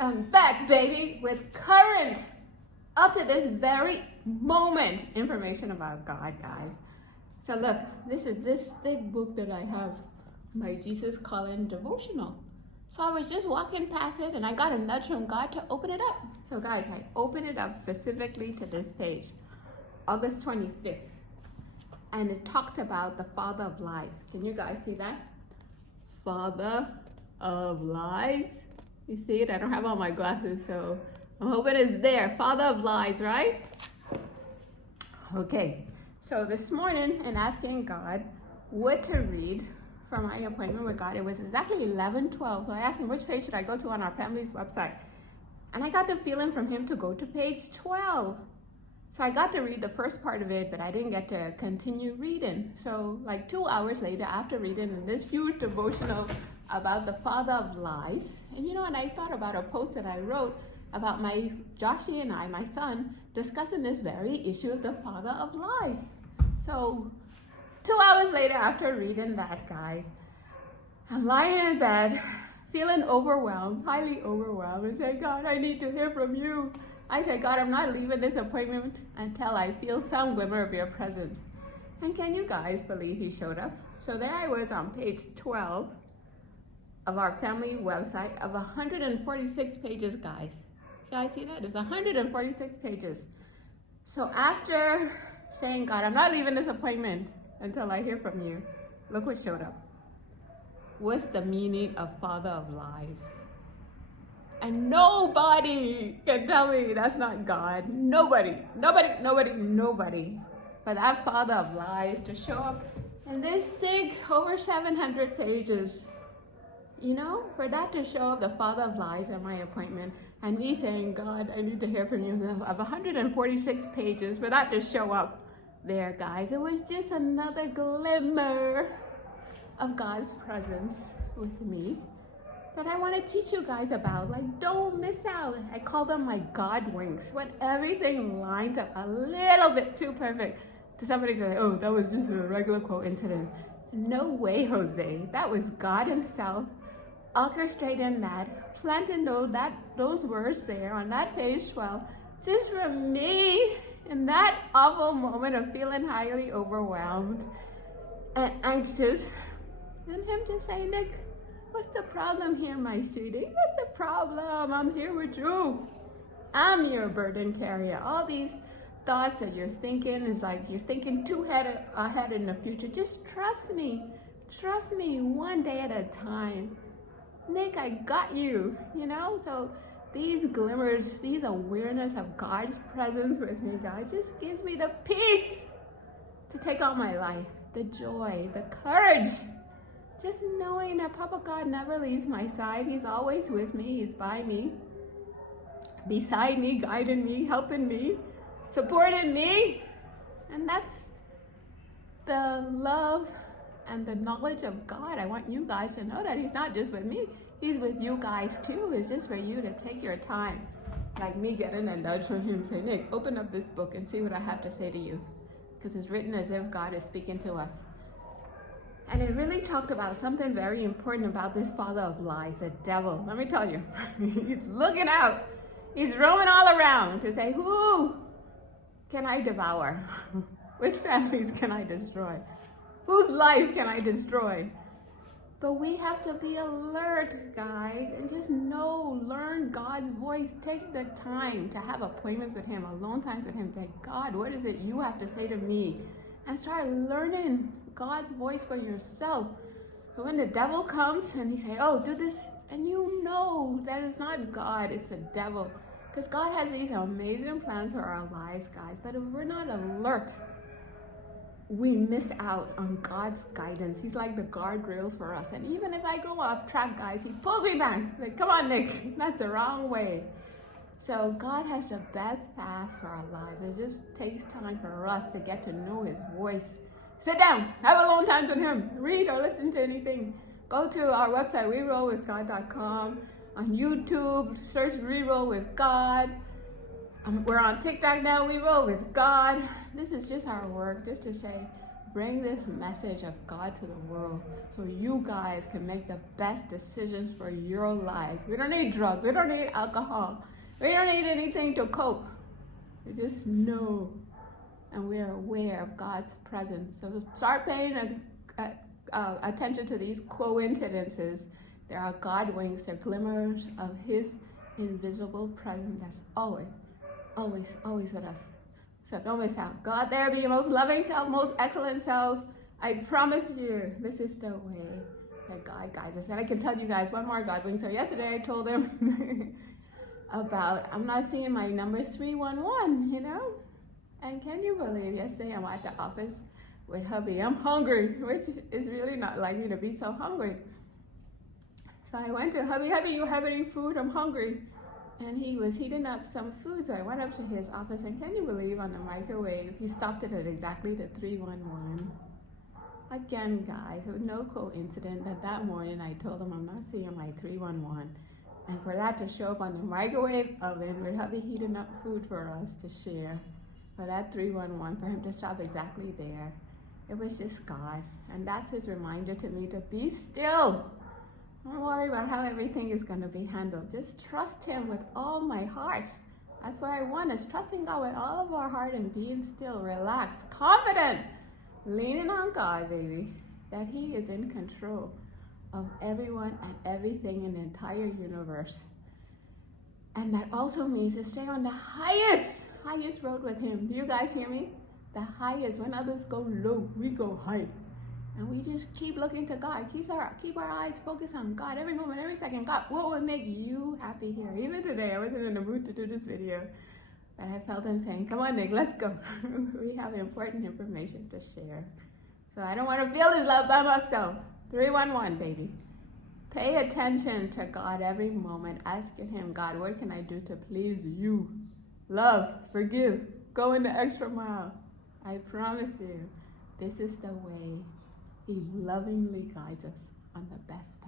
I'm back, baby, with current, up to this very moment, information about God, guys. So look, this is this thick book that I have, my Jesus Calling devotional. So I was just walking past it and I got a nudge from God to open it up. So guys, I opened it up specifically to this page, August 25th. And it talked about the father of lies. Can you guys see that? Father of lies. You see it? I don't have all my glasses, so I'm hoping it's there. Father of lies, right? Okay, so this morning in asking God what to read for my appointment with God, it was exactly 11:12. So I asked him, which page should I go to on our family's website? And I got the feeling from him to go to page 12. So I got to read the first part of it, but I didn't get to continue reading. So like 2 hours later, after reading this huge devotional about the father of lies, and and I thought about a post that I wrote about my Joshie and I, my son, discussing this very issue of the father of lies. So 2 hours later, after reading that, guys, I'm lying in bed, feeling overwhelmed, highly overwhelmed, and saying, God, I need to hear from you. I said, God, I'm not leaving this appointment until I feel some glimmer of your presence. And can you guys believe he showed up? So there I was on page 12 of our family website of 146 pages, guys. You guys see that? It's 146 pages. So after saying, God, I'm not leaving this appointment until I hear from you, look what showed up. What's the meaning of father of lies? And nobody can tell me that's not God. Nobody. But that father of lies to show up in this thick, over 700 pages. For that to show up, the father of lies at my appointment, and me saying, God, I need to hear from you, of 146 pages, for that to show up there, guys, it was just another glimmer of God's presence with me that I want to teach you guys about. Like, don't miss out. I call them my God winks, when everything lines up a little bit too perfect. To somebody say, oh, that was just a regular coincidence. No way, Jose. That was God himself orchestrating that, planting those words there on that page 12, just for me in that awful moment of feeling highly overwhelmed. And him just saying, Nick, what's the problem here, my sweetie? What's the problem? I'm here with you. I'm your burden carrier. All these thoughts that you're thinking is like you're thinking too ahead in the future. Just trust me. Trust me one day at a time. Nick, I got you, So these glimmers, these awareness of God's presence with me, God, just gives me the peace to take on my life, the joy, the courage. Just knowing that Papa God never leaves my side. He's always with me. He's by me, beside me, guiding me, helping me, supporting me. And that's the love and the knowledge of God. I want you guys to know that he's not just with me. He's with you guys too. It's just for you to take your time. Like me getting a nudge from him saying, Nick, open up this book and see what I have to say to you. Because it's written as if God is speaking to us. And it really talked about something very important about this father of lies, the devil. Let me tell you, he's looking out. He's roaming all around to say, who can I devour? Which families can I destroy? Whose life can I destroy? But we have to be alert, guys, and just learn God's voice. Take the time to have appointments with him, alone times with him. Say, God, what is it you have to say to me? And start learning God's voice for yourself. So when the devil comes and he say, oh, do this, and that is not God, it's the devil. Because God has these amazing plans for our lives, guys. But if we're not alert, we miss out on God's guidance. He's like the guardrails for us. And even if I go off track, guys, he pulls me back. Like, come on, Nick, that's the wrong way. So God has the best path for our lives. It just takes time for us to get to know his voice. Sit down, have alone times with him, read or listen to anything. Go to our website, werollwithgod.com. On YouTube, search We Roll with God. We're on TikTok now, We Roll with God. This is just our work, just to say, bring this message of God to the world so you guys can make the best decisions for your lives. We don't need drugs. We don't need alcohol. We don't need anything to cope. We just know and we are aware of God's presence. So start paying attention to these coincidences. There are God winks, they're glimmers of His invisible presence that's always, always, always with us. So don't miss out. Go out there, be your most loving self, most excellent selves. I promise you, this is the way that God guides us. And I can tell you guys one more God wink. So yesterday I told him about, I'm not seeing my number 311, you know? And can you believe yesterday I'm at the office with hubby. I'm hungry, which is really not like me to be so hungry. So I went to hubby, you have any food? I'm hungry. And he was heating up some food, so I went up to his office, and can you believe on the microwave, he stopped it at exactly the 311. Again, guys, it was no coincidence that morning I told him I'm not seeing my 311. And for that to show up on the microwave oven with hubby heating up food for us to share, for that 311, for him to stop exactly there, it was just God. And that's his reminder to me to be still. Don't worry about how everything is going to be handled. Just trust Him with all my heart. That's where I want us, trusting God with all of our heart and being still, relaxed, confident, leaning on God, baby, that He is in control of everyone and everything in the entire universe. And that also means to stay on the highest road with Him. Do you guys hear me? The highest. When others go low, we go high. And we just keep looking to God. Keep our eyes focused on God every moment, every second. God, what would make you happy here? Even today, I wasn't in the mood to do this video, but I felt Him saying, come on, Nick, let's go. We have important information to share. So I don't want to feel His love by myself. 311, baby. Pay attention to God every moment, asking Him, God, what can I do to please you? Love, forgive, go in the extra mile. I promise you, this is the way He lovingly guides us on the best path.